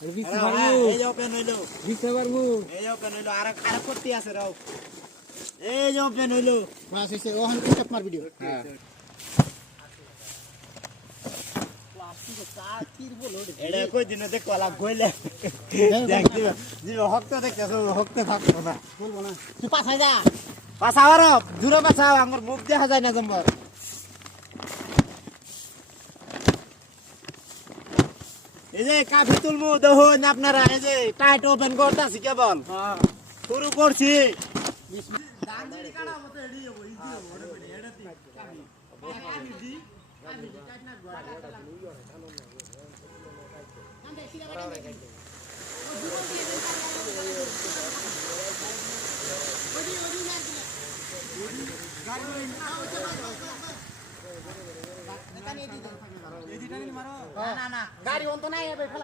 বিছে পারবো এই ওপেন হইলো বিছে পারবো এই ওপেন হইলো আর আর করতে আছে রাও এই যে ওপেন হইলো বাস এসে ওখান থেকে চাপ মার ভিডিও হ্যাঁ এটা কই দিন দেখো আলা কইলে দেখ দিবা দিবা হক্ত দেখতেছ হক্তে থাকতো না বলবো না তুই পাছাই যা পাছাও আর দূরে পাছাও আমার মুখ দেখা যায় না জম্বর এই যে কাফি তুলমু দেখুন আপনারা এই যে টাইট ওপেন করতেছি কেবল শুরু করছি না না গাড়ি অন্ত নাই